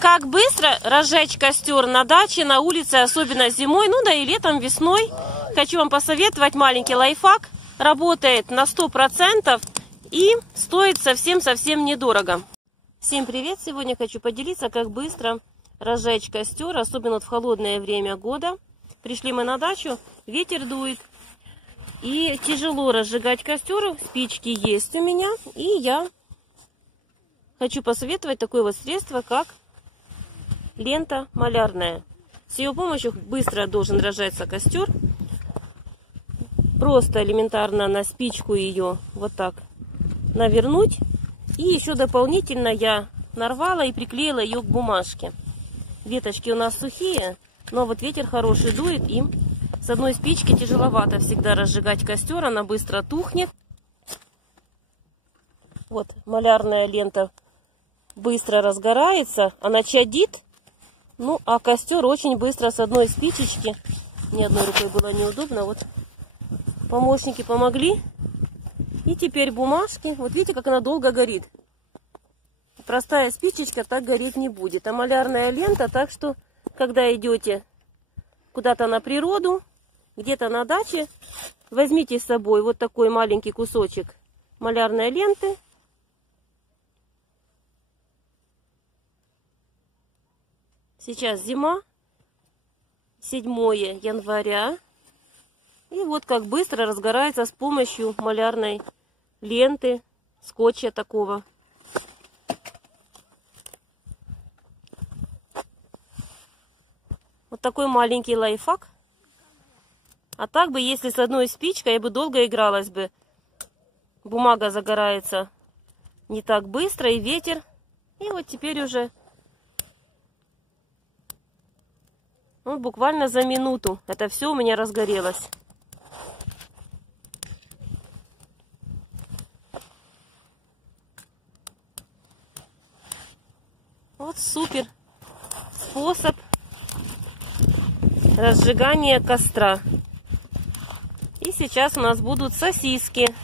Как быстро разжечь костер на даче, на улице, особенно зимой, ну да и летом, весной. Хочу вам посоветовать маленький лайфхак. Работает на 100% и стоит совсем-совсем недорого. Всем привет! Сегодня хочу поделиться, как быстро разжечь костер, особенно в холодное время года. Пришли мы на дачу, ветер дует. И тяжело разжигать костер, спички есть у меня. И я хочу посоветовать такое вот средство, как лента малярная. С ее помощью быстро должен разжечься костер. Просто элементарно на спичку ее вот так навернуть. И еще дополнительно я нарвала и приклеила ее к бумажке. Веточки у нас сухие, но вот ветер хороший дует, и с одной спички тяжеловато всегда разжигать костер, она быстро тухнет. Вот малярная лента быстро разгорается, она чадит. Ну, а костер очень быстро с одной спичечки. Ни одной рукой было неудобно. Вот помощники помогли. И теперь бумажки. Вот видите, как она долго горит. Простая спичечка так гореть не будет. А малярная лента, так что, когда идете куда-то на природу, где-то на даче, возьмите с собой вот такой маленький кусочек малярной ленты. Сейчас зима, 7 января. И вот как быстро разгорается с помощью малярной ленты, скотча такого. Вот такой маленький лайфхак. А так бы, если с одной спичкой, я бы долго игралась бы. Бумага загорается не так быстро, и ветер. И вот теперь уже... Ну, буквально за минуту это все у меня разгорелось. Вот супер способ разжигания костра. И сейчас у нас будут сосиски.